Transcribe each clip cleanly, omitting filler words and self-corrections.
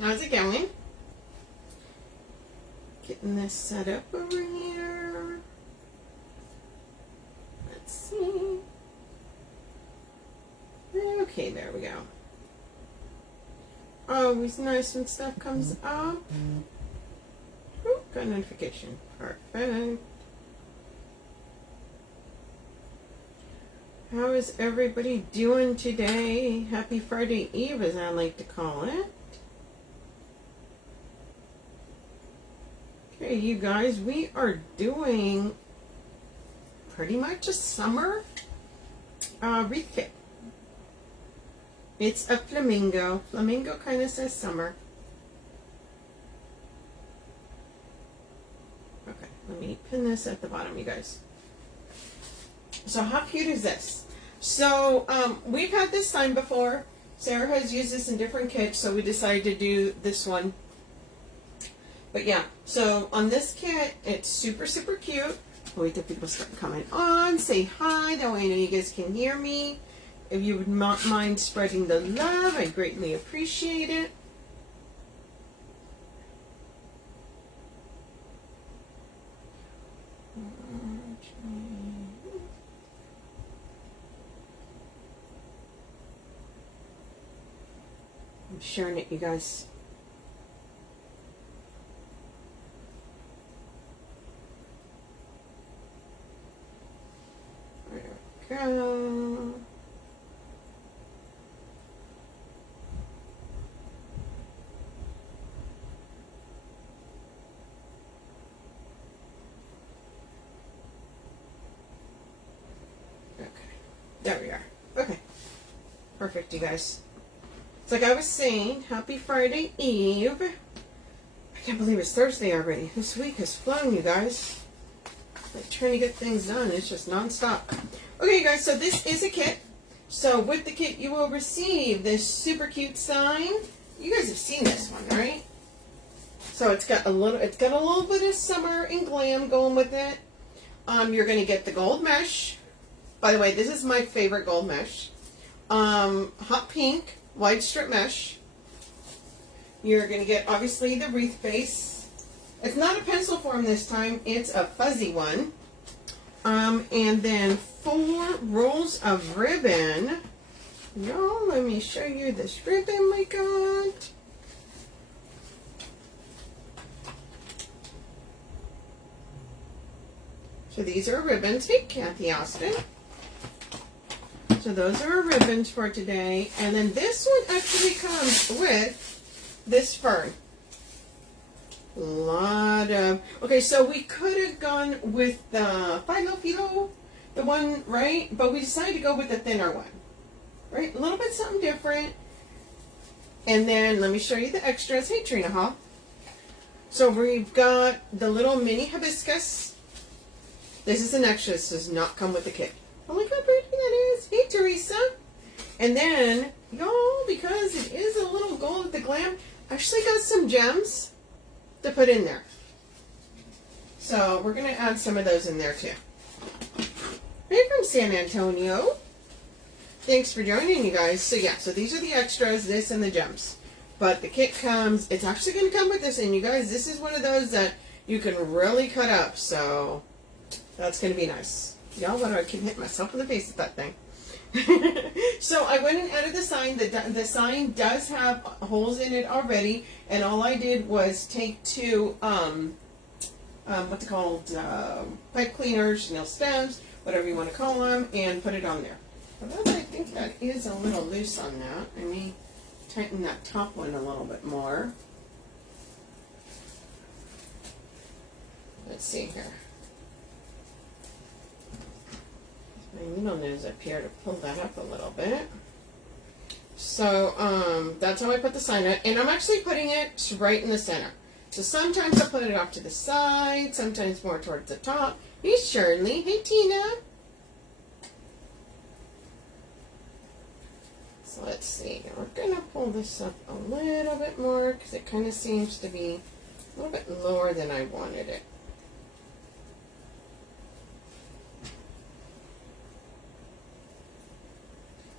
How's it going? Getting this set up over here. Let's see. Okay, there we go. Always nice when stuff comes up. Oh, got a notification. Perfect. How is everybody doing today? Happy Friday Eve, as I like to call it. Okay, you guys, we are doing pretty much a summer wreath kit. It's a flamingo. Flamingo kind of says summer. Okay, let me pin this at the bottom, you guys. So how cute is this? So we've had this sign before. Sarah has used this in different kits, so we decided to do this one. But yeah, so on this kit, it's super, super cute. I'll wait till people start coming on. Say hi, that way I know you guys can hear me. If you would not mind spreading the love, I'd greatly appreciate it. I'm sharing it, you guys. There we go. There we are. Okay. Perfect, you guys. It's like I was saying, happy Friday Eve. I can't believe it's Thursday already. This week has flown, you guys. Like trying to get things done. It's just nonstop. Okay, you guys, so this is a kit. So with the kit, you will receive this super cute sign. You guys have seen this one, right? So it's got a little bit of summer and glam going with it. You're going to get the gold mesh. By the way, this is my favorite gold mesh. Hot pink, wide strip mesh. You're going to get, obviously, the wreath base. It's not a pencil form this time. It's a fuzzy one. And then 4 rolls of ribbon. Y'all, let me show you this ribbon I got. So these are ribbons. Hey, Kathy Austin. So those are our ribbons for today. And then this one actually comes with this fern. A lot of... Okay, so we could have gone with the Philo, the one, right? But we decided to go with the thinner one. Right? A little bit something different. And then let me show you the extras. Hey, Trina Hall. So we've got the little mini hibiscus. This is an extra. This does not come with the kit. Oh, look how pretty that is. Hey, Teresa. And then, y'all, because it is a little gold with the glam, I actually got some gems to put in there. So we're going to add some of those in there too. Hey, from San Antonio. Thanks for joining, you guys. So yeah, so these are the extras, this and the gems. But the kit comes, it's actually going to come with this. And you guys, this is one of those that you can really cut up. So that's going to be nice. Y'all, why do I keep hitting myself in the face with that thing? So I went and added the sign. The sign does have holes in it already, and all I did was take 2 what's it called, pipe cleaners, nail stems, whatever you want to call them, and put it on there. Although I think that is a little loose on that. I may tighten that top one a little bit more. Let's see here. My needle nose up here to pull that up a little bit. So that's how I put the sign in. And I'm actually putting it right in the center. So sometimes I'll put it off to the side, sometimes more towards the top. Hey, Shirley. Hey, Tina. So let's see. We're going to pull this up a little bit more because it kind of seems to be a little bit lower than I wanted it.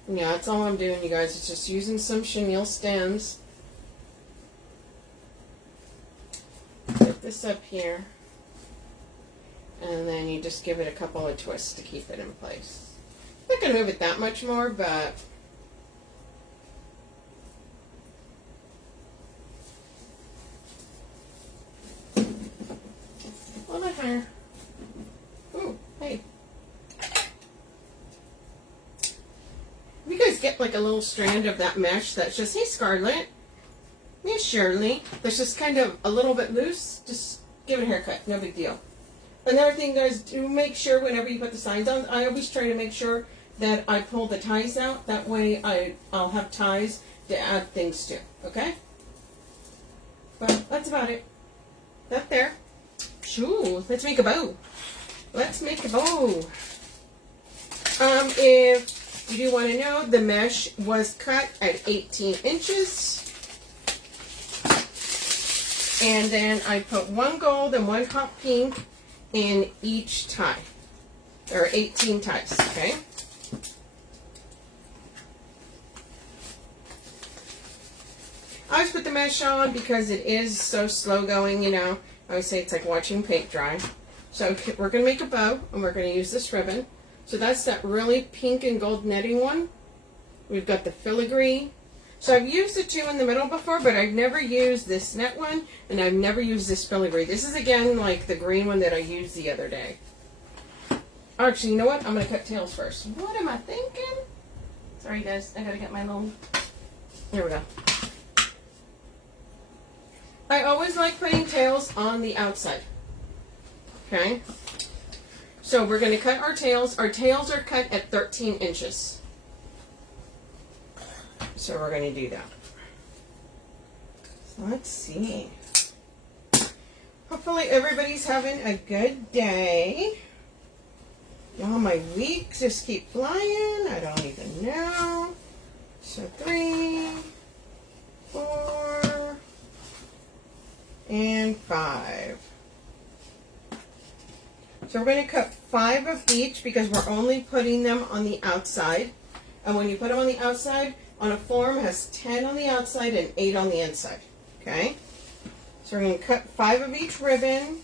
Yeah, that's all I'm doing, you guys. It's just using some chenille stems. this up here. And then you just give it a couple of twists to keep it in place. I'm not going to move it that much more, but a little bit higher. Ooh, hey. You guys get like a little strand of that mesh that's just, hey Scarlett, Miss Shirley, that's just kind of a little bit loose, just give it a haircut, no big deal. Another thing, guys, do make sure whenever you put the signs on, I always try to make sure that I pull the ties out. That way I'll have ties to add things to, okay? But that's about it. That there. Shoo, let's make a bow. Let's make a bow. If you do want to know, the mesh was cut at 18 inches. And then I put one gold and one hot pink in each tie. There are 18 ties, okay? I always put the mesh on because it is so slow going, you know. I always say it's like watching paint dry. So we're going to make a bow, and we're going to use this ribbon. So that's that really pink and gold netting one. We've got the filigree. So I've used the two in the middle before, but I've never used this net one, and I've never used this filigree. This is, again, like the green one that I used the other day. Actually, you know what? I'm going to cut tails first. What am I thinking? Sorry, guys. I got to get my little... There we go. I always like putting tails on the outside. Okay? So we're going to cut our tails. Our tails are cut at 13 inches. So we're going to do that. So let's see. Hopefully everybody's having a good day. Y'all, my weeks just keep flying. I don't even know. So 3, 4, and 5. So we're going to cut 5 of each because we're only putting them on the outside. And when you put them on the outside, on a form, it has 10 on the outside and 8 on the inside. Okay? So we're going to cut 5 of each ribbon.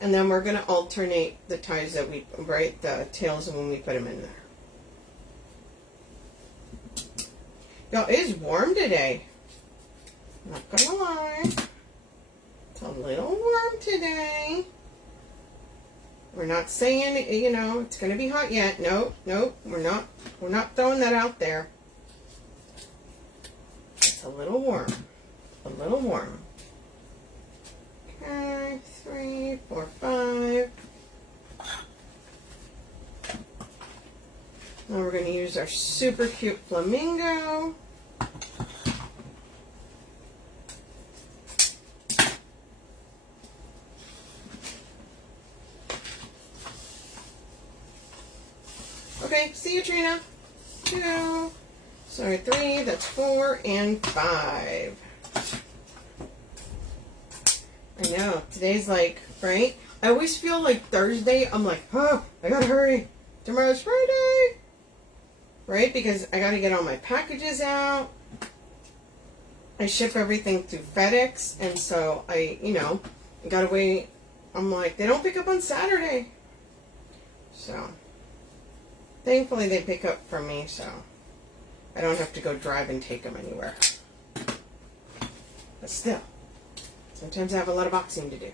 And then we're going to alternate the ties that we, right, the tails when we put them in there. Y'all, it is warm today. Not gonna lie. It's a little warm today. We're not saying, you know, it's going to be hot yet. Nope, nope, we're not throwing that out there. It's a little warm. A little warm. Okay, 3, 4, 5. Now we're going to use our super cute flamingo. Okay, see you, Trina. 2, sorry, 3, that's 4, and 5. I know, today's like, right? I always feel like Thursday, I'm like, oh, I gotta hurry. Tomorrow's Friday. Right? Because I gotta get all my packages out. I ship everything through FedEx, and so I gotta wait. I'm like, they don't pick up on Saturday. So, thankfully they pick up for me, so I don't have to go drive and take them anywhere. But still, sometimes I have a lot of boxing to do.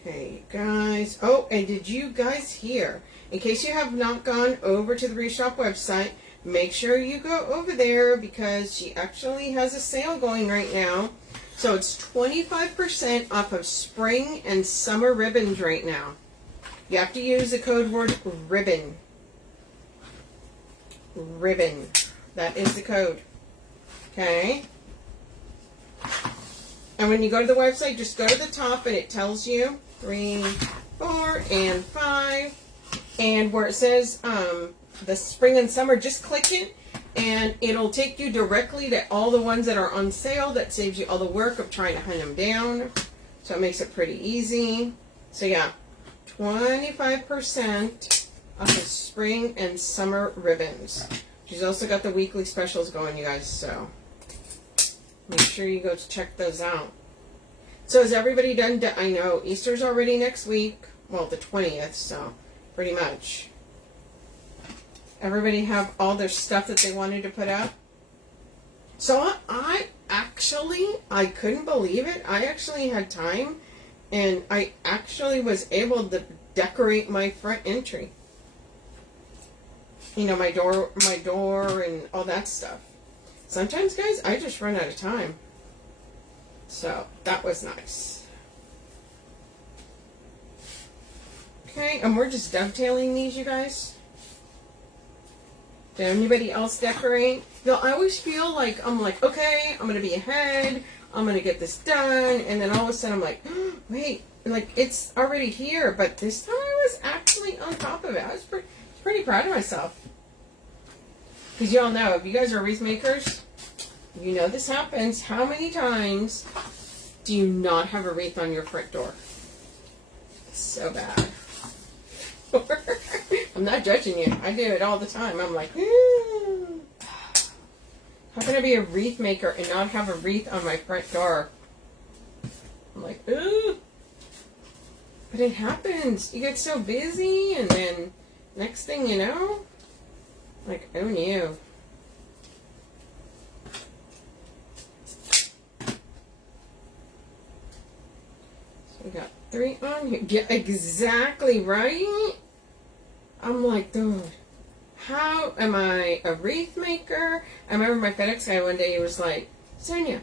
Okay, you guys. Oh, and did you guys hear? In case you have not gone over to the Wreath Shop website, make sure you go over there because she actually has a sale going right now. So it's 25% off of spring and summer ribbons right now. You have to use the code word ribbon. Ribbon. That is the code. Okay? And when you go to the website, just go to the top and it tells you 3, 4, and 5. And where it says the spring and summer, just click it and it'll take you directly to all the ones that are on sale. That saves you all the work of trying to hunt them down. So it makes it pretty easy. So yeah, 25% off the spring and summer ribbons. She's also got the weekly specials going, you guys, so Make sure you go check those out. So is everybody done? I know Easter's already next week. Well, the 20th, so pretty much. Everybody have all their stuff that they wanted to put up. So I couldn't believe it. I actually had time, and I actually was able to decorate my front entry. You know, my door, and all that stuff. Sometimes, guys, I just run out of time. So that was nice. Okay, and we're just dovetailing these, you guys. Did anybody else decorate? No, I always feel like I'm like, okay, I'm gonna be ahead. I'm gonna get this done, and then all of a sudden I'm like, oh, wait, like it's already here. But this time I was actually on top of it. I was pretty proud of myself. Because y'all know, if you guys are wreath makers, you know this happens. How many times do you not have a wreath on your front door? So bad. I'm not judging you. I do it all the time. I'm like, how can I be a wreath maker and not have a wreath on my front door? I'm like, ooh. But it happens. You get so busy, and then next thing you know, like, oh no. So we got 3 on here. Yeah, exactly right. I'm like, dude, how am I a wreath maker? I remember my FedEx guy one day, he was like, Sonia,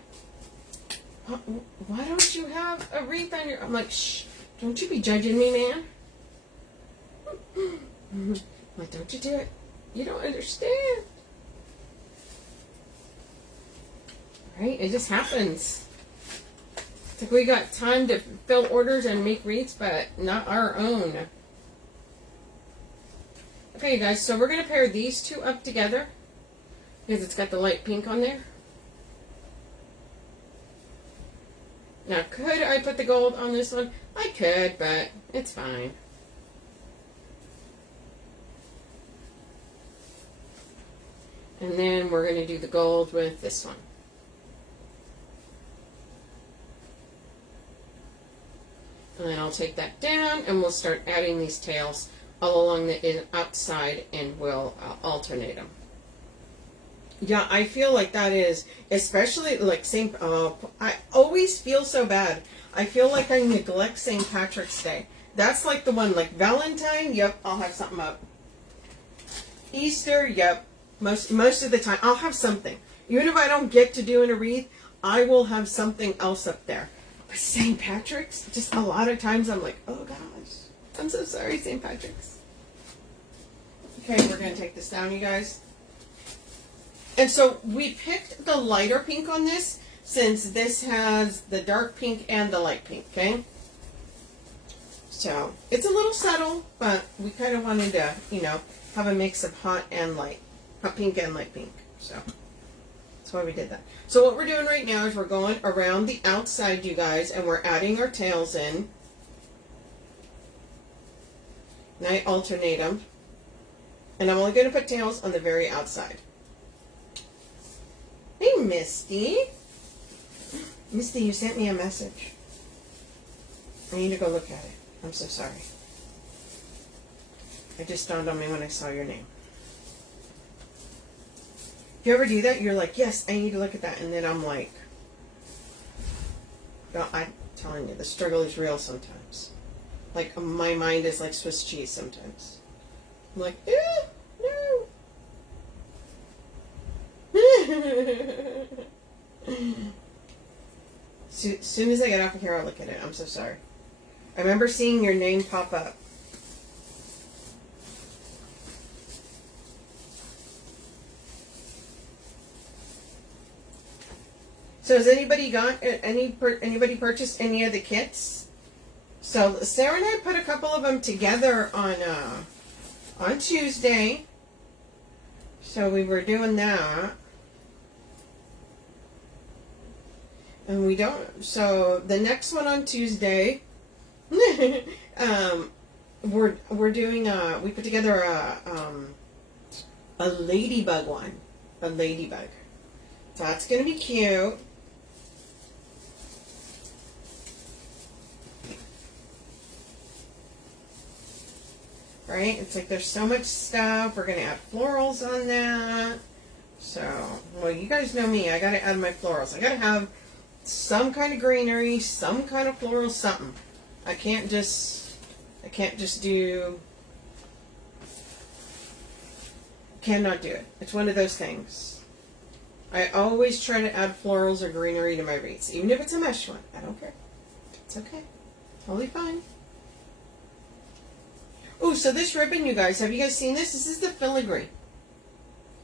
why don't you have a wreath on your... I'm like, shh, don't you be judging me, man. Like, don't you do it. You don't understand. Right? It just happens. It's like we got time to fill orders and make wreaths, but not our own. Okay, you guys, so we're going to pair these two up together because it's got the light pink on there. Now, could I put the gold on this one? I could, but it's fine. And then we're going to do the gold with this one. And then I'll take that down and we'll start adding these tails all along the outside, and we'll alternate them. Yeah, I feel like that is, especially like St. I always feel so bad. I feel like I neglect St. Patrick's Day. That's like the one, like Valentine, yep, I'll have something up. Easter, yep, most of the time, I'll have something. Even if I don't get to doing a wreath, I will have something else up there. But St. Patrick's, just a lot of times I'm like, oh gosh, I'm so sorry, St. Patrick's. Okay, we're going to take this down, you guys. And so we picked the lighter pink on this, since this has the dark pink and the light pink, okay? So it's a little subtle, but we kind of wanted to, you know, have a mix of hot and light, hot pink and light pink. So that's why we did that. So what we're doing right now is we're going around the outside, you guys, and we're adding our tails in. And I alternate them. And I'm only going to put tails on the very outside. Hey, Misty. Misty, you sent me a message. I need to go look at it. I'm so sorry. It just dawned on me when I saw your name. If you ever do that, you're like, yes, I need to look at that. And then I'm like, no, I'm telling you, the struggle is real sometimes. Like, my mind is like Swiss cheese sometimes. I'm like, no. Soon as I get off of here, I'll look at it. I'm so sorry. I remember seeing your name pop up. So has anybody got anybody purchased any of the kits? So Sarah and I put a couple of them together on Tuesday. So we were doing that. And we don't, so the next one on Tuesday, we're doing we put together a ladybug one. A ladybug. So that's going to be cute. right? It's like there's so much stuff. We're going to add florals on that. So, well, you guys know me. I got to add my florals. I got to have some kind of greenery, some kind of floral, something. I can't just do, cannot do it. It's one of those things. I always try to add florals or greenery to my wreaths, even if it's a mesh one. I don't care. It's okay. Totally fine. Oh, so this ribbon, you guys, have you guys seen this? This is the filigree.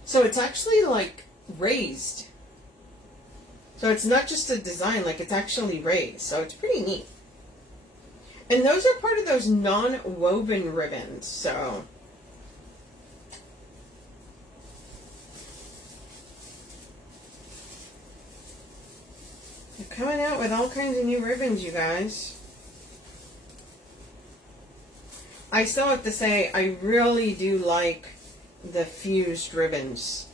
So it's actually like raised. So it's not just a design, like it's actually raised. So it's pretty neat. And those are part of those non-woven ribbons. So they're coming out with all kinds of new ribbons, you guys. I still have to say, I really do like the fused ribbons.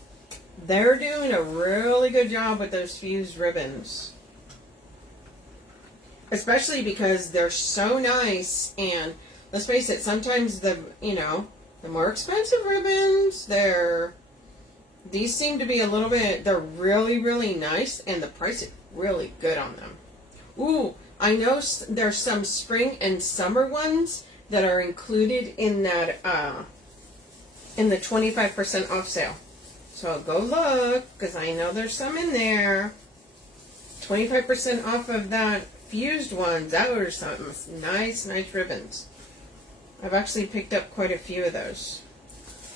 They're doing a really good job with those fused ribbons. Especially because they're so nice, and let's face it, sometimes the more expensive ribbons, these seem to be a little bit, they're really, really nice, and the price is really good on them. Ooh, I know there's some spring and summer ones that are included in that, in the 25% off sale. So go look, because I know there's some in there. 25% off of that fused ones. That are some nice ribbons. I've actually picked up quite a few of those.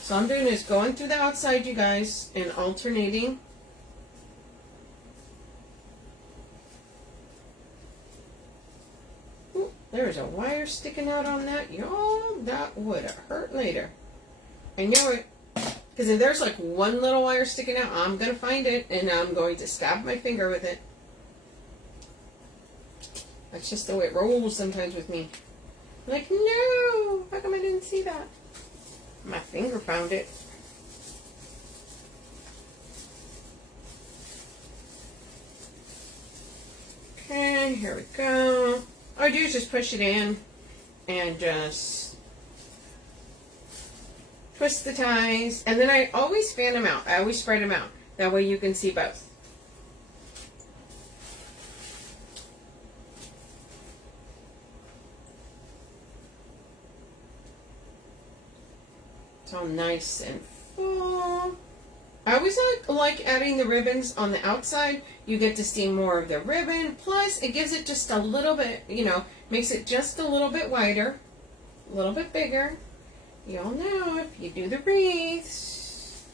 So I'm doing is going through the outside, you guys, and alternating. Ooh, there's a wire sticking out on that. Y'all, that would have hurt later. I know it. Because if there's like one little wire sticking out, I'm going to find it, and I'm going to stab my finger with it. That's just the way it rolls sometimes with me. I'm like, no! How come I didn't see that? My finger found it. Okay, here we go. All I do is just push it in and just twist the ties. And then I always fan them out. I always spread them out. That way you can see both. It's all nice and full. I always like adding the ribbons on the outside. You get to see more of the ribbon. Plus, it gives it just a little bit, makes it just a little bit wider, a little bit bigger. Y'all know if you do the wreaths,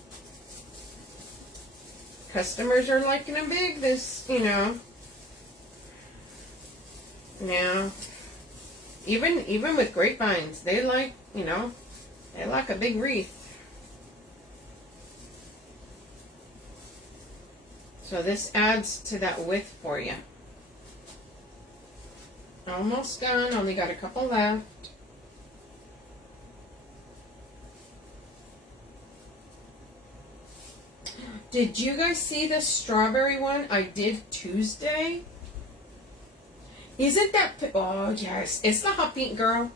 customers are liking them big, Now, even with grapevines, they like, they like a big wreath. So this adds to that width for you. Almost done. Only got a couple left. Did you guys see the strawberry one I did Tuesday? Isn't that... Oh, yes. It's the hot pink, girl.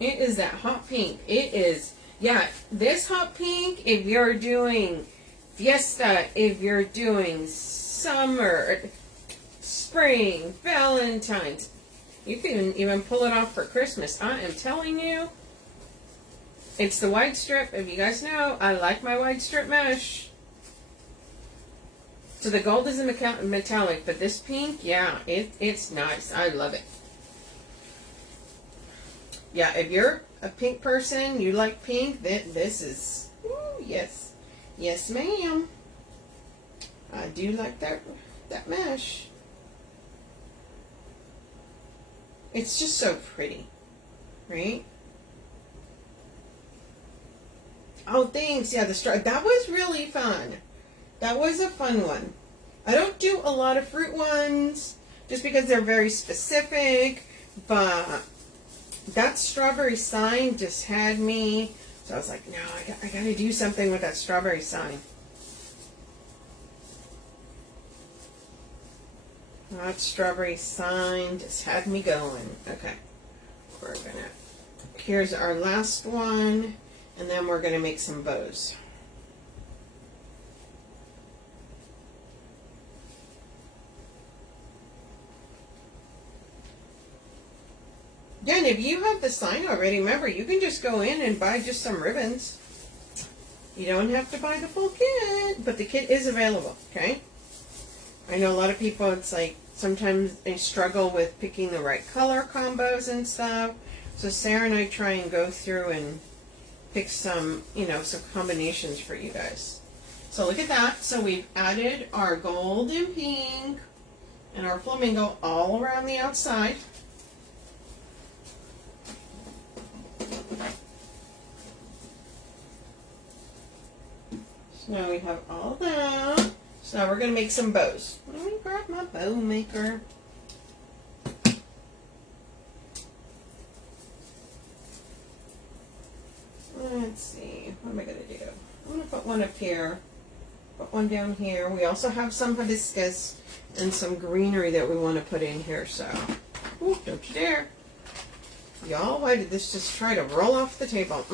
It is that hot pink. It is... Yeah, this hot pink, if you're doing fiesta, if you're doing summer, spring, Valentine's, you can even pull it off for Christmas. I am telling you, it's the wide strip. If you guys know, I like my wide strip mesh. So the gold is a metallic, but this pink, yeah, it's nice. I love it. Yeah, if you're a pink person, you like pink, this is, ooh, yes. Yes, ma'am. I do like that mesh. It's just so pretty, right? Oh, thanks. Yeah, that was really fun. That was a fun one. I don't do a lot of fruit ones just because they're very specific, but that strawberry sign just had me. So I was like, no, I got to do something with that strawberry sign. That strawberry sign just had me going. Okay. We're going to here's our last one, and then we're going to make some bows. Yeah, and if you have the sign already, remember, you can just go in and buy just some ribbons. You don't have to buy the full kit, but the kit is available, okay? I know a lot of people, it's like, sometimes they struggle with picking the right color combos and stuff. So Sarah and I try and go through and pick some, you know, some combinations for you guys. So look at that. So we've added our gold and pink and our flamingo all around the outside. So now we have all that. So now we're going to make some bows. Let me grab my bow maker. Let's see, what am I going to do? I'm going to put one up here, put one down here. We also have some hibiscus and some greenery that we want to put in here, so. Ooh, don't you dare. Y'all, why did this just try to roll off the table?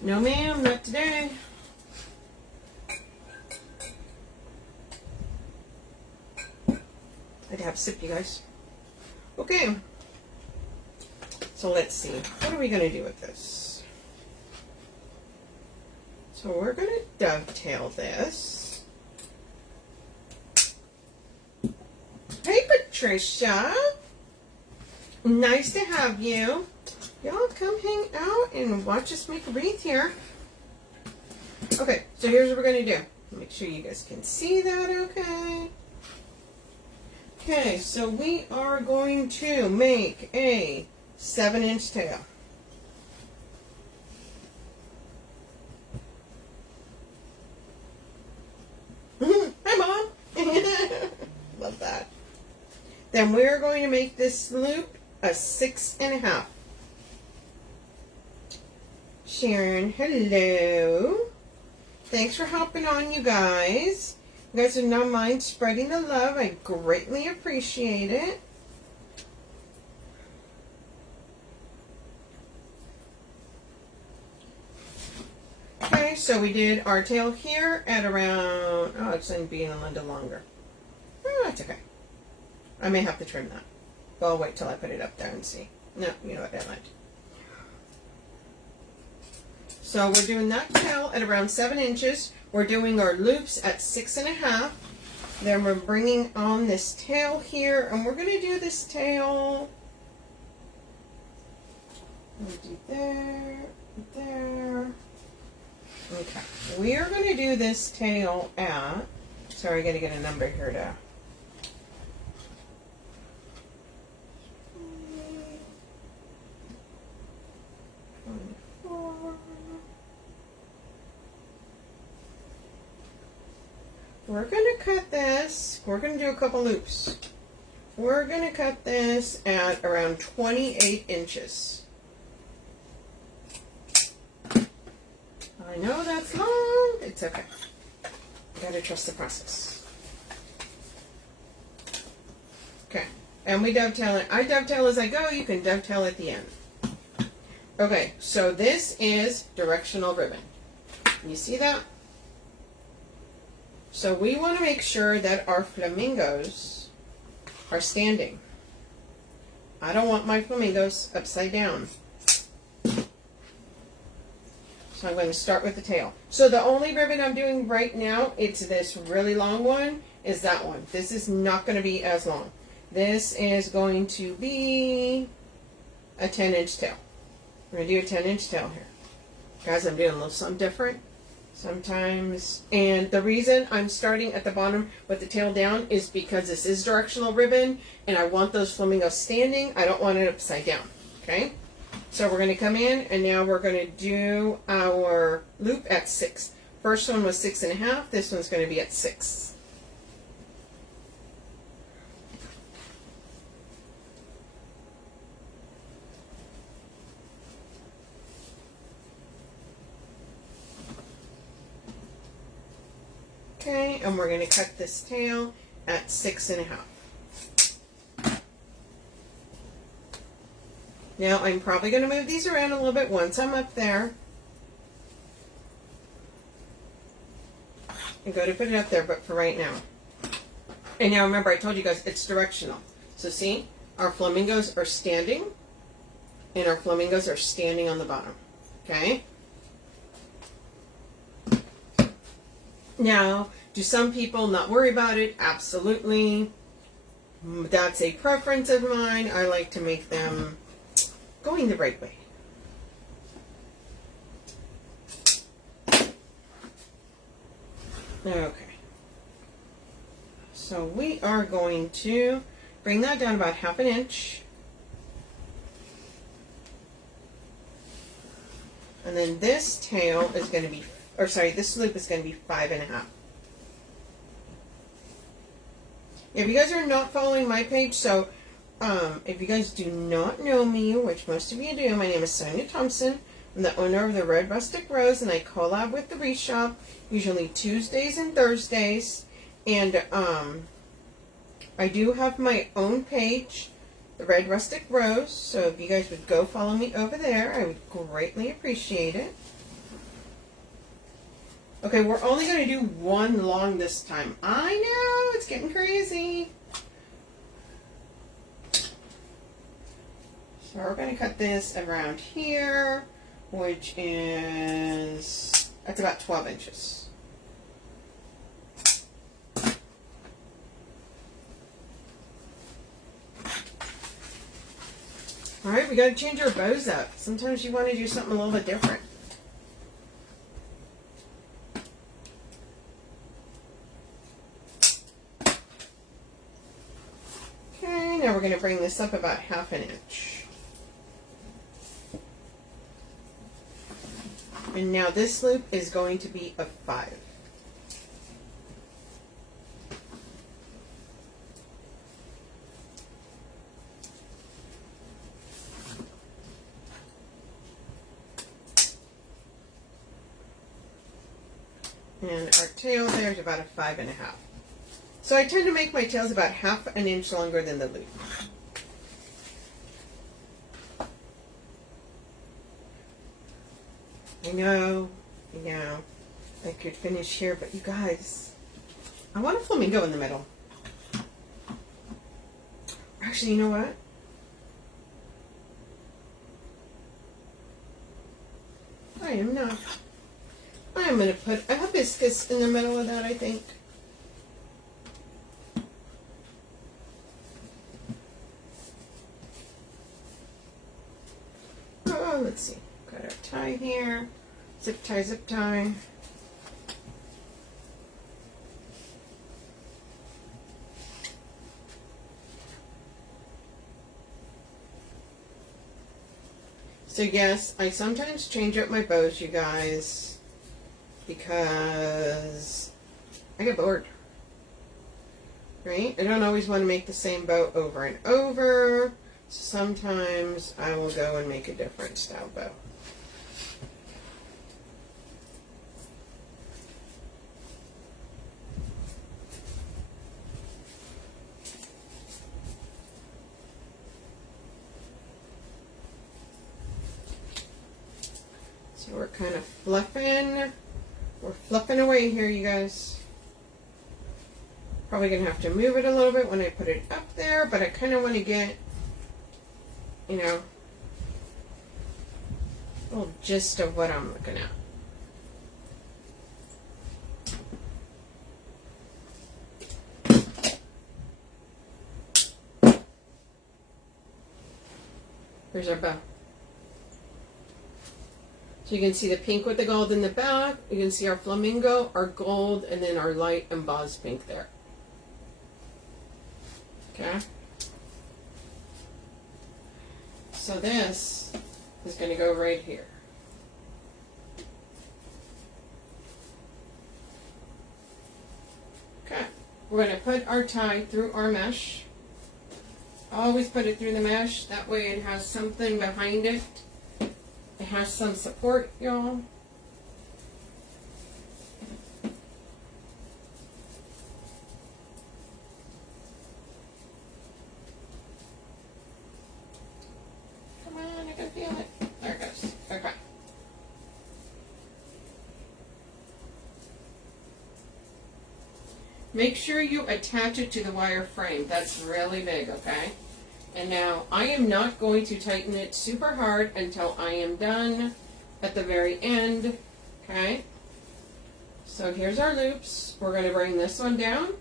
No ma'am, not today. I'd have a sip, you guys. Okay. So let's see. What are we going to do with this? So we're going to dovetail this. Hey, Patricia. Nice to have you. Y'all come hang out and watch us make a wreath here. Okay, so here's what we're going to do. Make sure you guys can see that okay. Okay, so we are going to make a 7-inch tail. Hi, Mom. Love that. Then we're going to make this loop a 6.5. Sharon, hello. Thanks for hopping on, you guys. You guys do not mind spreading the love. I greatly appreciate it. Okay, so we did our tail here at around, oh, it's going to be a little longer. Oh, that's okay. I may have to trim that. But I'll wait till I put it up there and see. No, you know what, I lied. So we're doing that tail at around 7 inches. We're doing our loops at 6.5. Then we're bringing on this tail here, and we're going to do this tail. We'll do there, there. Okay, we are going to do this tail at, sorry, I got to get a number here to. We're going to cut this, we're going to do a couple loops. We're going to cut this at around 28 inches. I know that's long, it's okay. You gotta trust the process. Okay, and we dovetail it. I dovetail as I go, you can dovetail at the end. Okay, so this is directional ribbon. You see that? So we want to make sure that our flamingos are standing. I don't want my flamingos upside down. So I'm going to start with the tail. So the only ribbon I'm doing right now, it's this really long one, is that one. This is not going to be as long. This is going to be a 10-inch tail. We're going to do a 10-inch tail here. Guys, I'm doing a little something different sometimes. And the reason I'm starting at the bottom with the tail down is because this is directional ribbon, and I want those flamingos standing. I don't want it upside down, okay? So we're going to come in, and now we're going to do our loop at 6. First one was 6.5. This one's going to be at 6. Okay, and we're going to cut this tail at 6.5. Now I'm probably going to move these around a little bit once I'm up there. I'm going to put it up there, but for right now. And now remember, I told you guys it's directional. So see, our flamingos are standing, and our flamingos are standing on the bottom. Okay? Now, do some people not worry about it? Absolutely. That's a preference of mine. I like to make them going the right way. Okay. So we are going to bring that down about 1/2 inch. And then this tail is going to be, or sorry, this loop is going to be 5.5. If you guys are not following my page, so if you guys do not know me, which most of you do, my name is Sonia Thompson. I'm the owner of the Red Rustic Rose, and I collab with the Wreath Shop, usually Tuesdays and Thursdays. And I do have my own page, the Red Rustic Rose, so if you guys would go follow me over there, I would greatly appreciate it. Okay, we're only going to do one long this time. I know, it's getting crazy. So we're going to cut this around here, which is, that's about 12 inches. Alright, we got to change our bows up. Sometimes you want to do something a little bit different. Okay, now we're going to bring this up about 1/2 inch. And now this loop is going to be a 5. And our tail there is about a 5.5. So I tend to make my tails about 1/2 inch longer than the loop. I know. I could finish here, but you guys, I want a flamingo in the middle. Actually, you know what? I am not. I'm going to put a hibiscus in the middle of that, I think. Oh, let's see. Got our tie here. Zip tie, zip tie. So yes, I sometimes change up my bows, you guys, because I get bored, right? I don't always want to make the same bow over and over. Sometimes I will go and make a different style bow. So we're kind of fluffing. We're fluffing away here, you guys. Probably going to have to move it a little bit when I put it up there, but I kind of want to get, you know, a little gist of what I'm looking at. Here's our bow. So you can see the pink with the gold in the back. You can see our flamingo, our gold, and then our light embossed pink there. Okay. So this is going to go right here. Okay. We're going to put our tie through our mesh. Always put it through the mesh. That way it has something behind it. It has some support, y'all. Come on. Make sure you attach it to the wire frame. That's really big, okay? And now I am not going to tighten it super hard until I am done at the very end, okay? So here's our loops. We're going to bring this one down.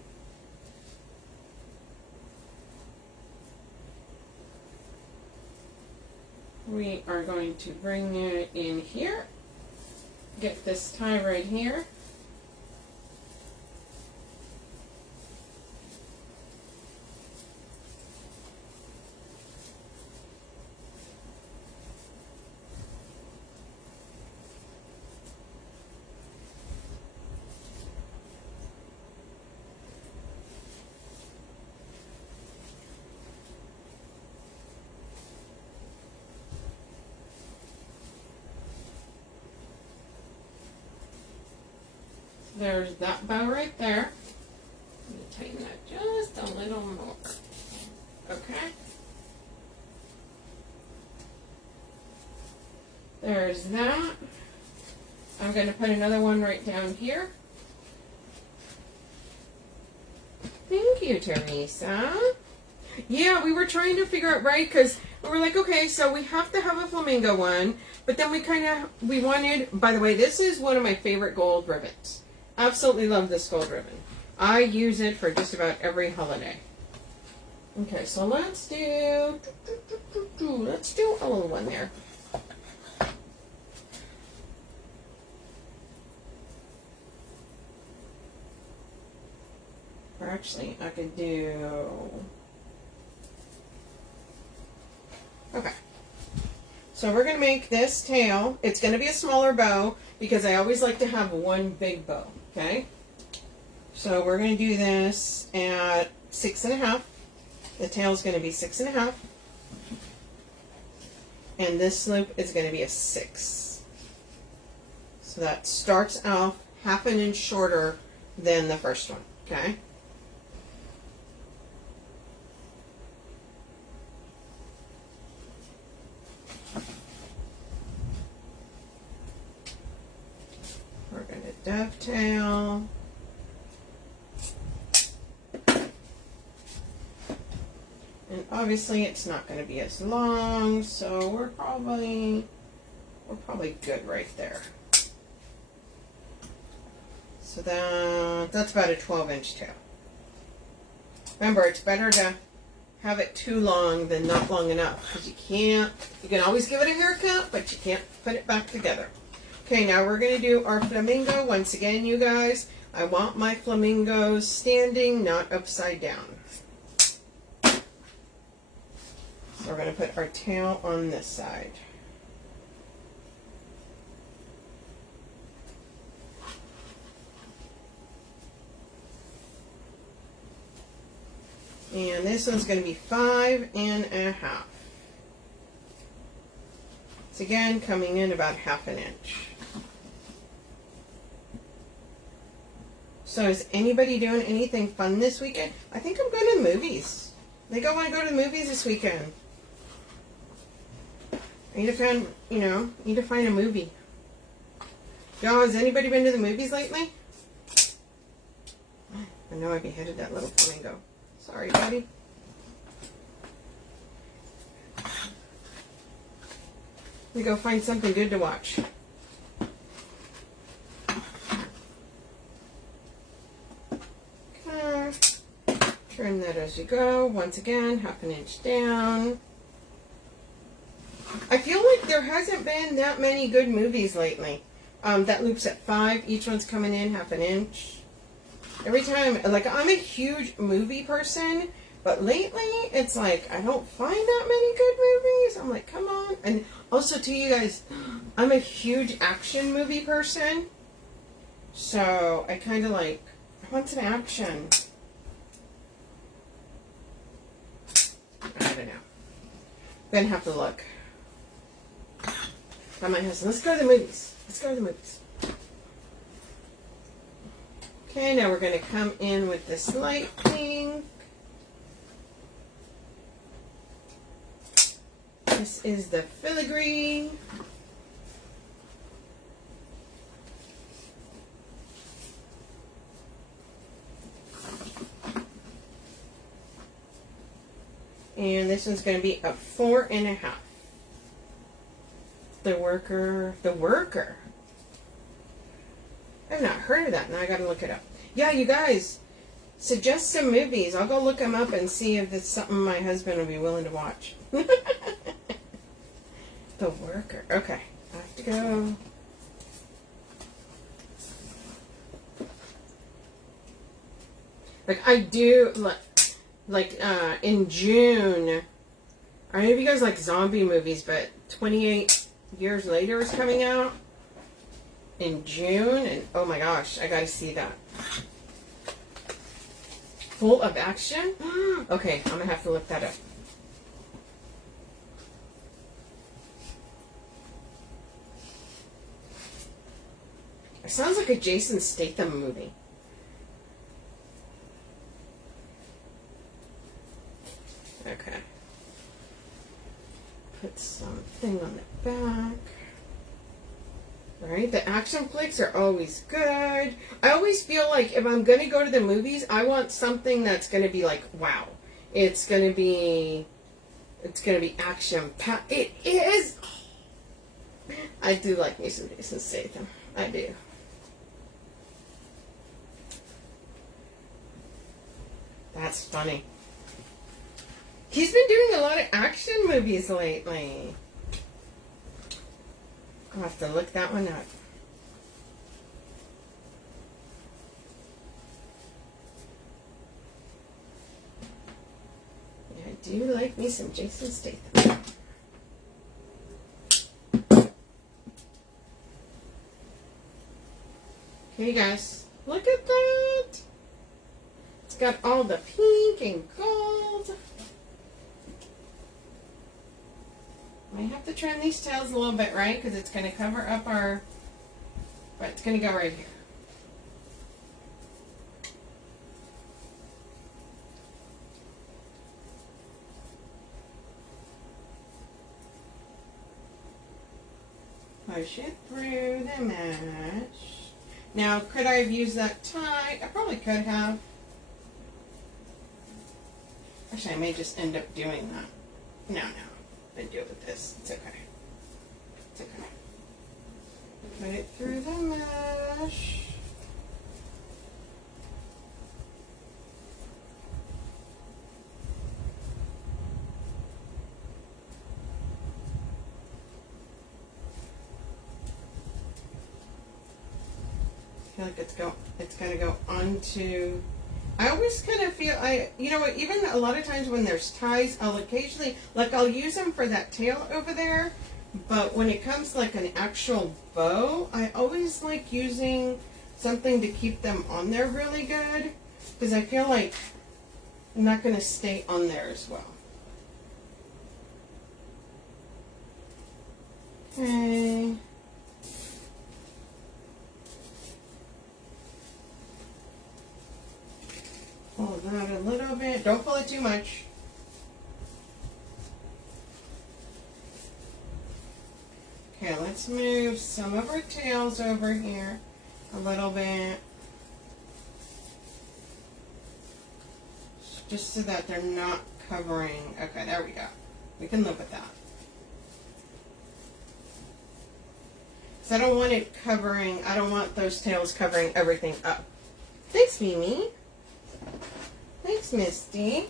We are going to bring it in here. Get this tie right here. There's that bow right there. I'm going to tighten that just a little more. Okay. There's that. I'm going to put another one right down here. Thank you, Teresa. Yeah, we were trying to figure out, right, because we were like, okay, so we have to have a flamingo one, but then we wanted, by the way, this is one of my favorite gold ribbons. Absolutely love this gold ribbon. I use it for just about every holiday. Okay, so let's do a little one there. Or actually, I could do... Okay. So we're going to make this tail. It's going to be a smaller bow because I always like to have one big bow. Okay. So we're going to do this at 6.5. The tail is going to be 6.5. And this loop is going to be a 6. So that starts off half an inch shorter than the first one. Okay. We're going to dovetail. And obviously it's not going to be as long, so we're probably good right there. So that's about a 12-inch tail. Remember, it's better to have it too long than not long enough, because you can always give it a haircut, but you can't put it back together. Okay, now we're going to do our flamingo. Once again, you guys, I want my flamingos standing, not upside down. So we're going to put our tail on this side. And this one's going to be 5.5. It's again coming in about half an inch. So is anybody doing anything fun this weekend? I think I'm going to the movies. I think I want to go to the movies this weekend. I need to find a movie. Y'all, has anybody been to the movies lately? I know I beheaded that little flamingo. Sorry, buddy. Let me go find something good to watch. Okay. Trim that as you go. Once again, half an inch down. I feel like there hasn't been that many good movies lately. That loops at 5. Each one's coming in half an inch. Every time, like, I'm a huge movie person, but lately it's like I don't find that many good movies. I'm like, come on. And also, to you guys, I'm a huge action movie person, so I kind of like, I want some action. I don't know. I'm gonna have to look. Tell my husband, let's go to the movies. Let's go to the movies. Okay, now we're going to come in with this light pink. This is the filigree. And this one's going to be a 4.5. The Worker. I've not heard of that. Now I got to look it up. Yeah, you guys, suggest some movies. I'll go look them up and see if it's something my husband will be willing to watch. The Worker. Okay, I have to go. Like I do, like in June. I don't know if you guys like zombie movies, but 28 Years Later is coming out in June, and oh my gosh, I gotta see that. Full of action? Okay, I'm gonna have to look that up. It sounds like a Jason Statham movie. Okay. Put something on the back. Right? The action flicks are always good. I always feel like if I'm going to go to the movies, I want something that's going to be like, wow. It's going to be action. It is. I do like me some Jason Statham. I do. That's funny. He's been doing a lot of action movies lately. I'll have to look that one up. Yeah, I do like me some Jason Statham. Okay, guys, look at that. It's got all the pink and gold. I have to trim these tails a little bit, right? Because it's going to cover up our... But it's going to go right here. Push it through the mesh. Now, could I have used that tie? I probably could have. Actually, I may just end up doing that. No. And deal with this. It's okay. It's okay. Put it through the mesh. I feel like it's gonna go onto. I always kind of feel, you know what, even a lot of times when there's ties, I'll occasionally, like I'll use them for that tail over there, but when it comes like an actual bow, I always like using something to keep them on there really good, because I feel like I'm not going to stay on there as well. Okay. Pull that a little bit. Don't pull it too much. Okay, let's move some of our tails over here a little bit. Just so that they're not covering. Okay, there we go. We can live with that. So I don't want it covering, I don't want those tails covering everything up. Thanks, Mimi. Thanks, Misty.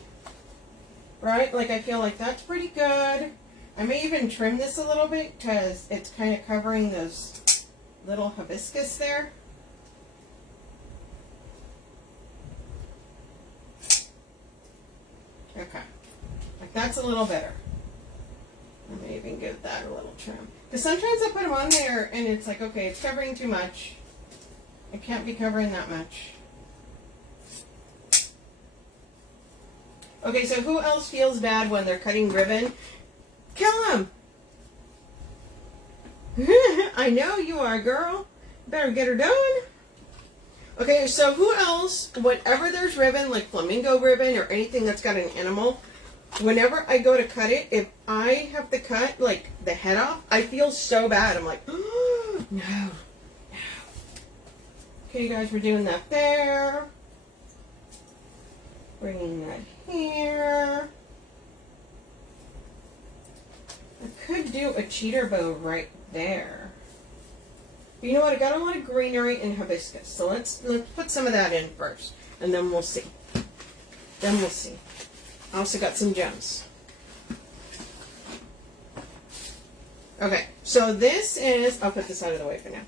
Right? Like, I feel like that's pretty good. I may even trim this a little bit because it's kind of covering those little hibiscus there. Okay. Like, that's a little better. I may even give that a little trim. Because sometimes I put them on there and it's like, okay, it's covering too much. It can't be covering that much. Okay, so who else feels bad when they're cutting ribbon? Kill them! I know you are, girl. Better get her done. Okay, so who else, whenever there's ribbon, like flamingo ribbon or anything that's got an animal, whenever I go to cut it, if I have to cut, like, the head off, I feel so bad. I'm like, oh, no. Okay, guys, we're doing that there. Bringing that here. do a cheater bow right there. You know what? I got a lot of greenery and hibiscus, so let's put some of that in first, and then we'll see. Then we'll see. I also got some gems. Okay, so this is, I'll put this out of the way for now.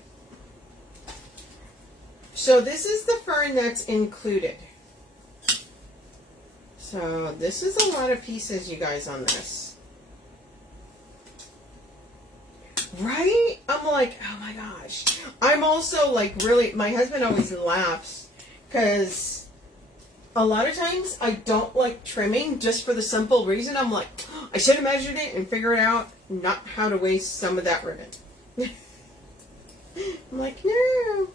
So this is the fern that's included. So this is a lot of pieces, you guys, on this. Right? I'm like, oh my gosh. I'm also like really, my husband always laughs because a lot of times I don't like trimming just for the simple reason. I'm like, I should have measured it and figured out not how to waste some of that ribbon. I'm like, no.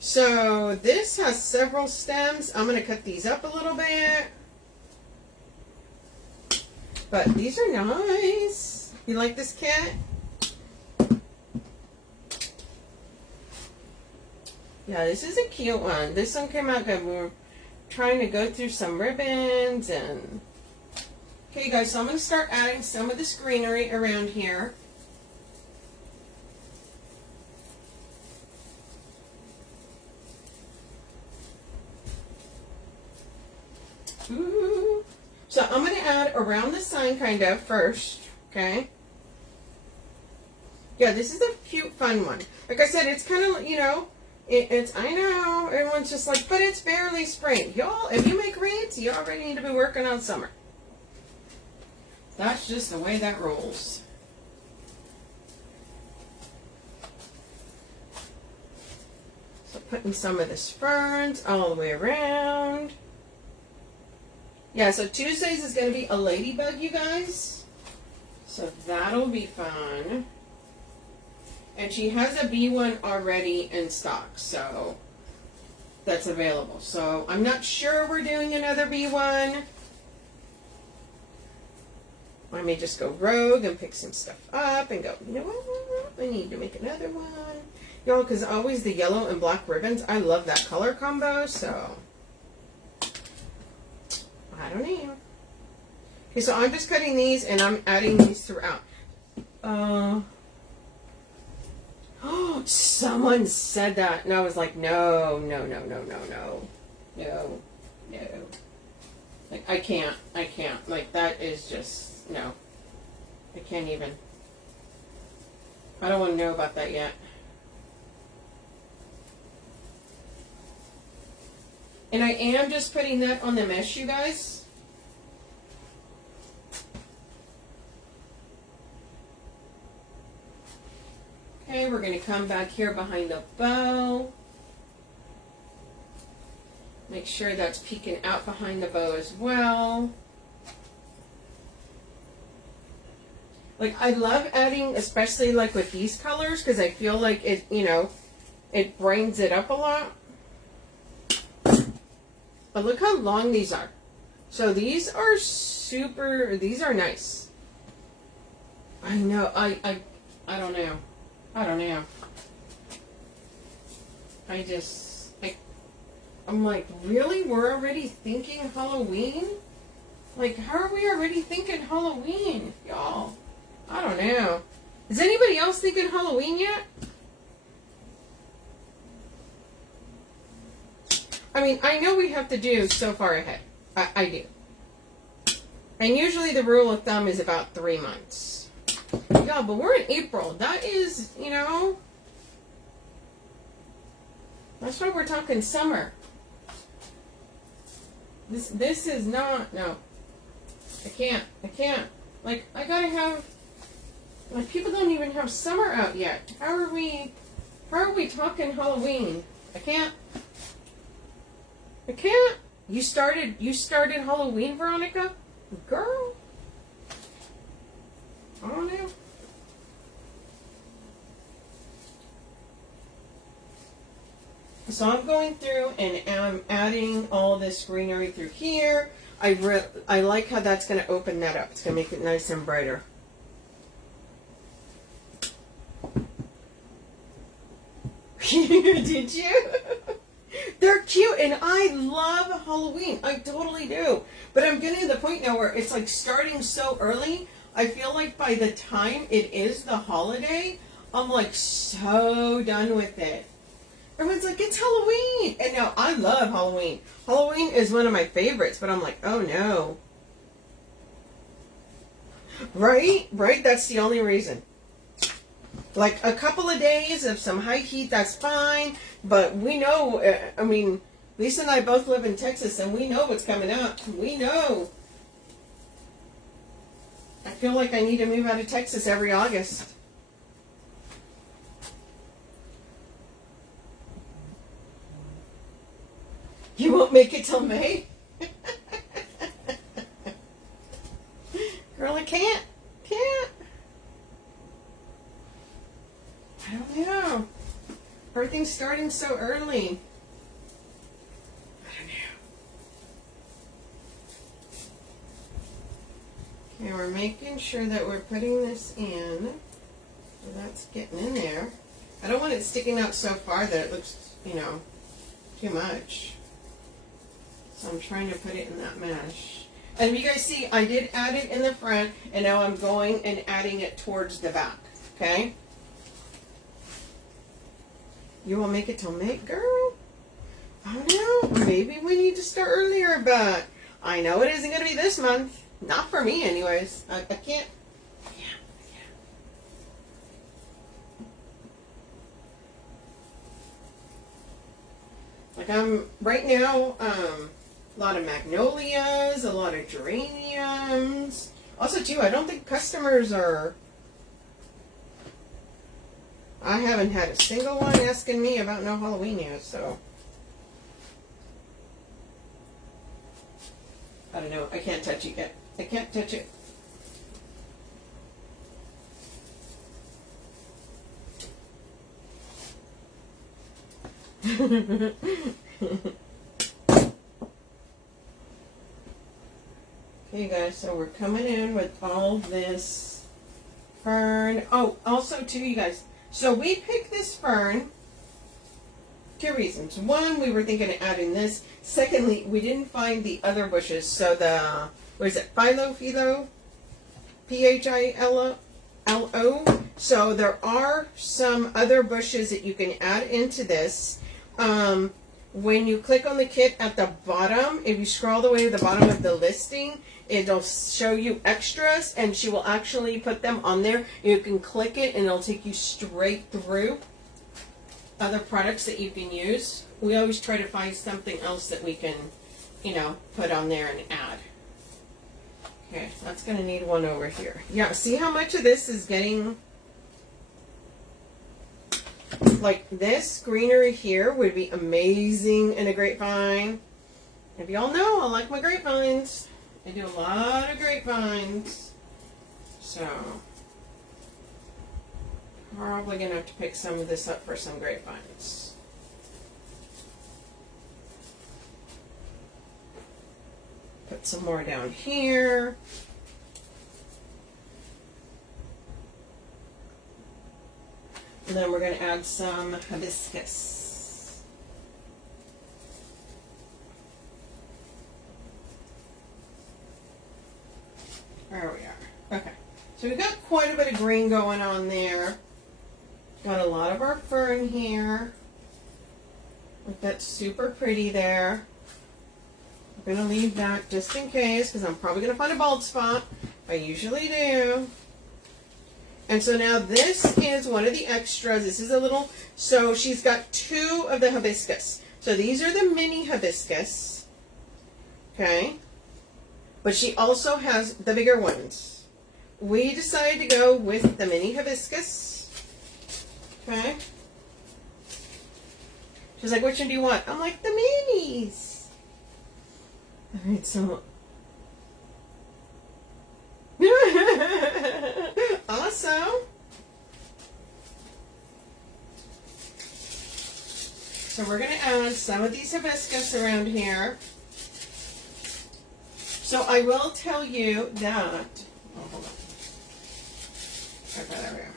So this has several stems. I'm going to cut these up a little bit. But these are nice. You like this kit? Yeah, this is a cute one. This one came out good. We're trying to go through some ribbons and... Okay, guys, so I'm going to start adding some of this greenery around here. Ooh. So I'm going to add around the sign kind of first, okay? Yeah, this is a cute, fun one. Like I said, it's kind of, you know, it's, I know, everyone's just like, but it's barely spring. Y'all, if you make wreaths, you already need to be working on summer. That's just the way that rolls. So putting some of this ferns all the way around. Yeah, so Tuesdays is going to be a ladybug, you guys. So that'll be fun. And she has a bee one already in stock, so that's available. So I'm not sure we're doing another bee one. I may just go rogue and pick some stuff up and go, you know what, I need to make another one. Y'all, because always the yellow and black ribbons, I love that color combo, so I don't know. Okay, so I'm just cutting these and I'm adding these throughout. Oh, someone said that, and I was like, no. Like, I can't. Like, that is just, no. I can't even. I don't want to know about that yet. And I am just putting that on the mesh, you guys. Okay, we're going to come back here behind the bow. Make sure that's peeking out behind the bow as well. Like, I love adding, especially like with these colors, because I feel like it, you know, it brightens it up a lot. But look how long these are. So these are super, these are nice. I know, I don't know. I don't know. I'm like, really? We're already thinking Halloween? Like, how are we already thinking Halloween, y'all? I don't know. Is anybody else thinking Halloween yet? I mean, I know we have to do so far ahead. I do. And usually the rule of thumb is about 3 months. Yeah, but we're in April. That is, you know, that's why we're talking summer. This is not, no. I can't. Like, I gotta have, like, people don't even have summer out yet. How are we talking Halloween? I can't. You started Halloween, Veronica? Girl. I don't know. So I'm going through and I'm adding all this greenery through here. I like how that's going to open that up. It's going to make it nice and brighter. Did you? They're cute and I love Halloween. I totally do. But I'm getting to the point now where it's like starting so early. I feel like by the time it is the holiday, I'm like so done with it. Everyone's like, it's Halloween. And now I love Halloween. Halloween is one of my favorites, but I'm like, oh no. Right? Right? That's the only reason. Like a couple of days of some high heat, that's fine. But we know, I mean, Lisa and I both live in Texas, and we know what's coming up. We know. I feel like I need to move out of Texas every August. You won't make it till May? Girl, I can't. Can't. I don't know. Everything's starting so early. I don't know. Okay, we're making sure that we're putting this in. So that's getting in there. I don't want it sticking out so far that it looks, you know, too much. So I'm trying to put it in that mesh. And you guys see, I did add it in the front, and now I'm going and adding it towards the back, okay? You will make it till May, girl? I don't know. Maybe we need to start earlier, but I know it isn't going to be this month. Not for me, anyways. I can't. Yeah. Like I'm, right now, a lot of magnolias, a lot of geraniums. Also, too, I don't think customers are... I haven't had a single one asking me about no Halloween yet, so... I don't know. I can't touch it yet. I can't touch it. Okay, guys, so we're coming in with all this fern. Oh, also, too, you guys, so we picked this fern. 2 reasons. One, we were thinking of adding this. Secondly, we didn't find the other bushes. So the, what is it, Philo? P-H-I-L-O? So there are some other bushes that you can add into this. When you click on the kit at the bottom, if you scroll all the way to the bottom of the listing, it'll show you extras, and she will actually put them on there. You can click it, and it'll take you straight through other products that you can use. We always try to find something else that we can, you know, put on there and add. Okay, that's going to need one over here. Yeah, see how much of this is getting... Like this greenery here would be amazing in a grapevine. If y'all know, I like my grapevines. I do a lot of grapevines. So, probably going to have to pick some of this up for some grapevines. Put some more down here. And then we're going to add some hibiscus. There we are. Okay. So we've got quite a bit of green going on there. Got a lot of our fern here. That's super pretty there. I'm going to leave that just in case, because I'm probably going to find a bald spot. I usually do. And so now this is one of the extras. This is a little, so she's got 2 of the hibiscus. So these are the mini hibiscus. Okay. But she also has the bigger ones. We decided to go with the mini hibiscus. Okay. She's like, which one do you want? I'm like, the minis. All right, so. Awesome. So we're going to add some of these hibiscus around here. So I will tell you that, oh, hold on. Okay, there we are.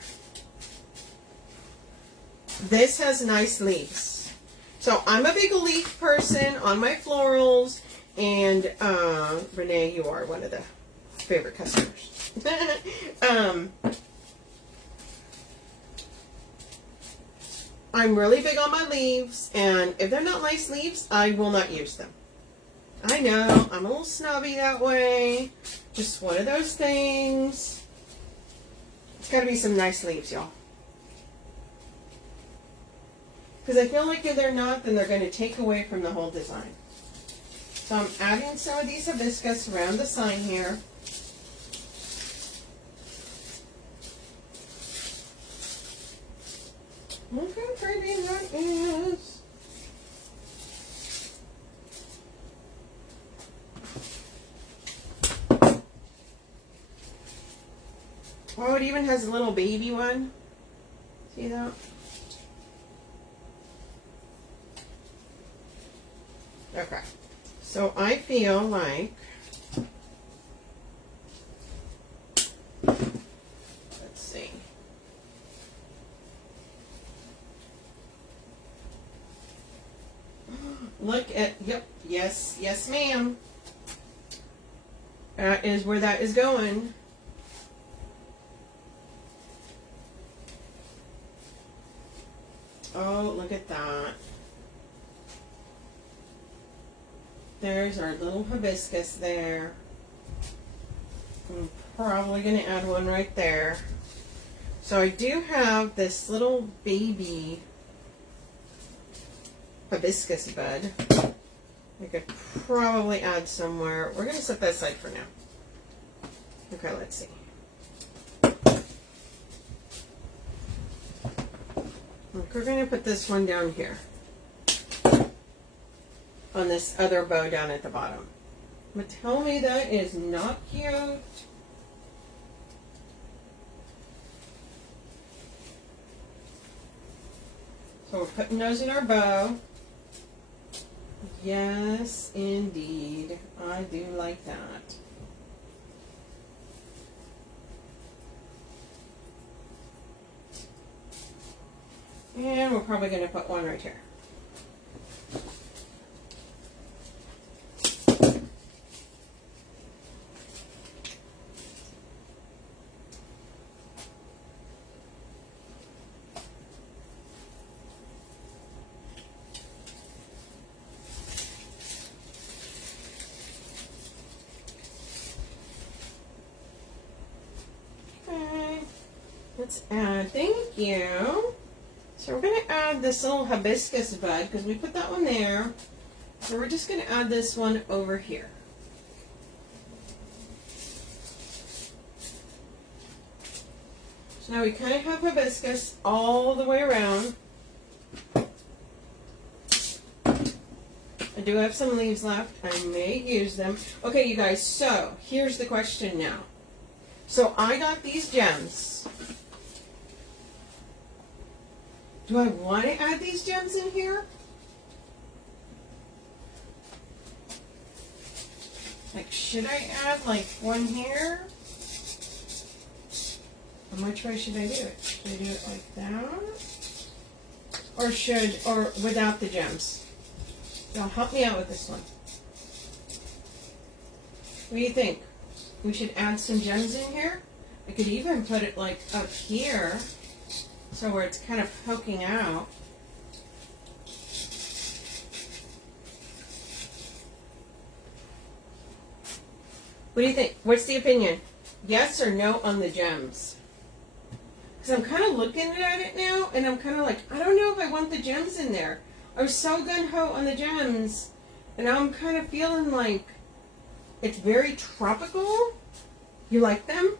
This has nice leaves. So I'm a big leaf person on my florals, and Renee, you are one of the favorite customers. I'm really big on my leaves, and if they're not nice leaves, I will not use them. I know, I'm a little snobby that way. Just one of those things. It's got to be some nice leaves, y'all. Because I feel like if they're not, then they're going to take away from the whole design. So I'm adding some of these hibiscus around the sign here. Look how pretty that is. Oh, it even has a little baby one. See that? Okay. So I feel like, let's see. Look at, yep, yes, yes ma'am. That is where that is going. Oh, look at that. There's our little hibiscus there. I'm probably going to add one right there. So I do have this little baby hibiscus bud. I could probably add somewhere. We're going to set that aside for now. Okay, let's see. Look, we're going to put this one down here on this other bow down at the bottom. But tell me that is not cute. So we're putting those in our bow. Yes, indeed. I do like that. And we're probably going to put one right here. Okay. Let's add, thank you. So we're going to add this little hibiscus bud because we put that one there. So we're just going to add this one over here. So now we kind of have hibiscus all the way around. I do have some leaves left. I may use them. Okay, you guys, so here's the question now. So I got these gems. Do I want to add these gems in here? Like, should I add like one here? And which way should I do it? Should I do it like that? Or without the gems? Y'all help me out with this one. What do you think? We should add some gems in here? I could even put it like up here. So where it's kind of poking out. What do you think? What's the opinion? Yes or no on the gems? Because I'm kind of looking at it now, and I'm kind of like, I don't know if I want the gems in there. I was so gung-ho on the gems, and now I'm kind of feeling like it's very tropical. You like them?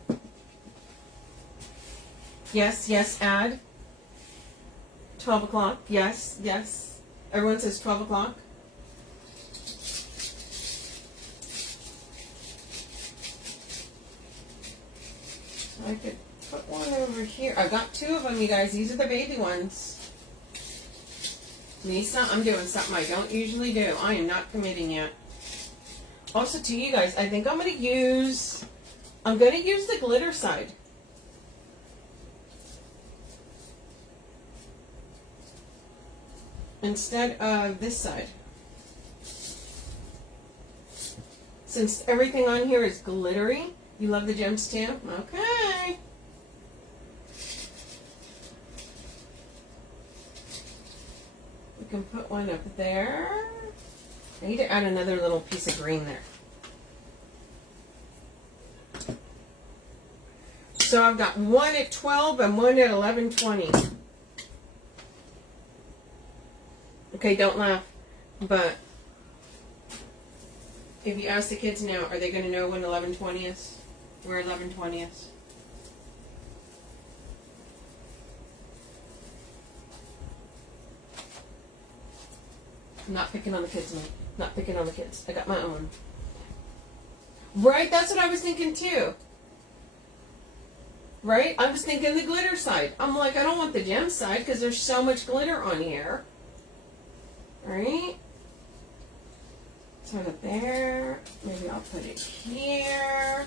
Yes, yes, add. 12 o'clock, yes, yes. Everyone says 12 o'clock. I could put one over here. I got two of them, you guys. These are the baby ones. Lisa, I'm doing something I don't usually do. I am not committing yet. Also to you guys, I think I'm going to use the glitter side. Instead of this side. Since everything on here is glittery, You love the gems too? Okay. We can put one up there. I need to add another little piece of green there. So I've got one at 12 and one at 11:20. Okay, don't laugh. But if you ask the kids now, are they going to know when 11:20 is? Where 11:20 is? I'm not picking on the kids, man. Not picking on the kids. I got my own. Right? That's what I was thinking too. Right? I was thinking the glitter side. I'm like, I don't want the gem side because there's so much glitter on here. Right? Put it there. Maybe I'll put it here.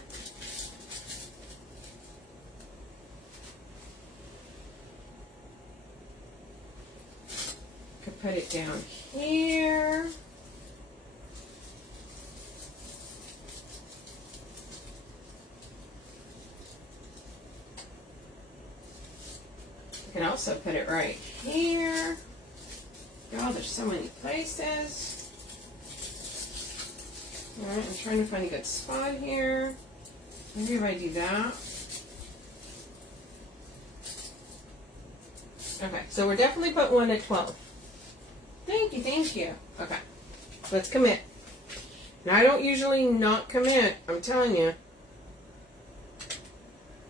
Could put it down here. You can also put it right here. God, there's so many places. Alright, I'm trying to find a good spot here. Maybe if I do that. Okay, so we're definitely put one at 12. Thank you, thank you. Okay, let's commit. Now, I don't usually not commit, I'm telling you.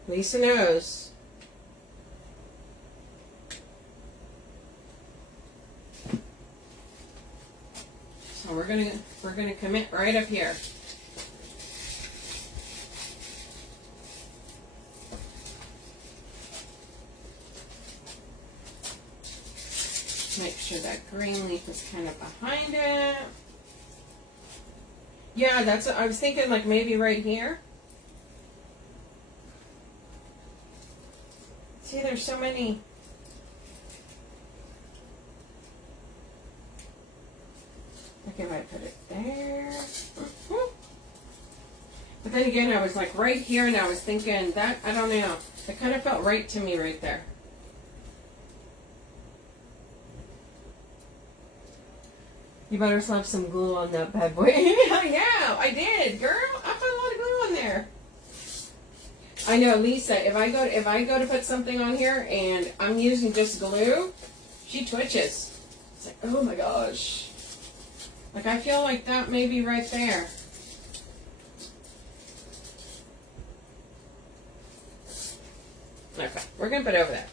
Lisa knows. So we're gonna commit right up here. Make sure that green leaf is kind of behind it. Yeah, that's what I was thinking, like maybe right here. See, there's so many. Like if I put it there. But then again, I was like right here and I was thinking that, I don't know. It kind of felt right to me right there. You better slap some glue on that bad boy. Yeah, I did, girl. I put a lot of glue on there. I know, Lisa. If I go to put something on here and I'm using just glue, she twitches. It's like, oh my gosh. Like I feel like that may be right there. Okay, we're gonna put over that.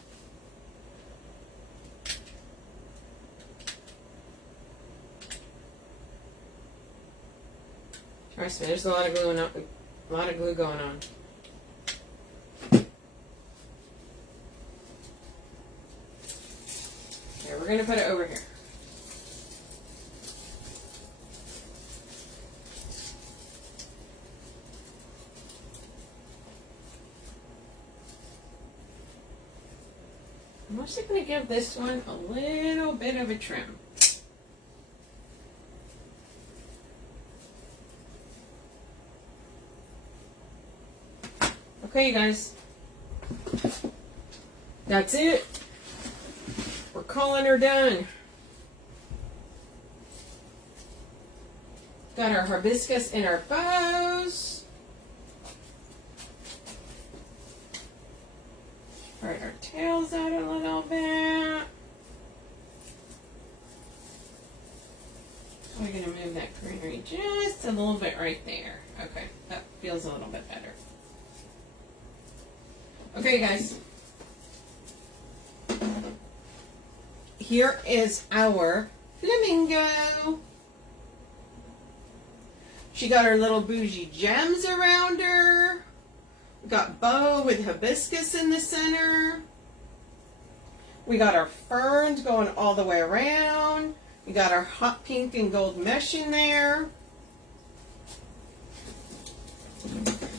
Trust me, there's a lot of glue going on. Okay, we're gonna put it over here. I'm actually going to give this one a little bit of a trim. Okay, you guys. That's it. We're calling her done. Got our hibiscus and our bows. Spread our tails out a little bit. We're going to move that greenery just a little bit right there. Okay, that feels a little bit better. Okay, guys. Here is our flamingo. She got her little bougie gems around her. We got bow with hibiscus in the center. We got our ferns going all the way around. We got our hot pink and gold mesh in there.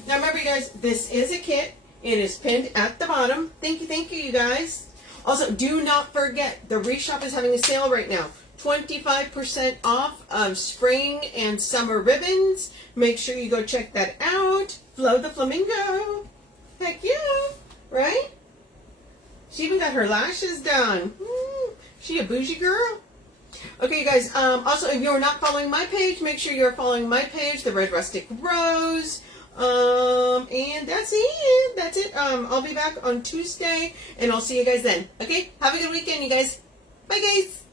Now remember, you guys, this is a kit. It is pinned at the bottom. Thank you, you guys. Also, do not forget, the Wreath Shop is having a sale right now. 25% off of spring and summer ribbons. Make sure you go check that out. Flo the Flamingo. Heck yeah, right? She even got her lashes done. She a bougie girl. Okay, you guys, also, if you're not following my page, make sure you're following my page, The Red Rustic Rose. And that's it. That's it. I'll be back on Tuesday, and I'll see you guys then. Okay? Have a good weekend, you guys. Bye, guys.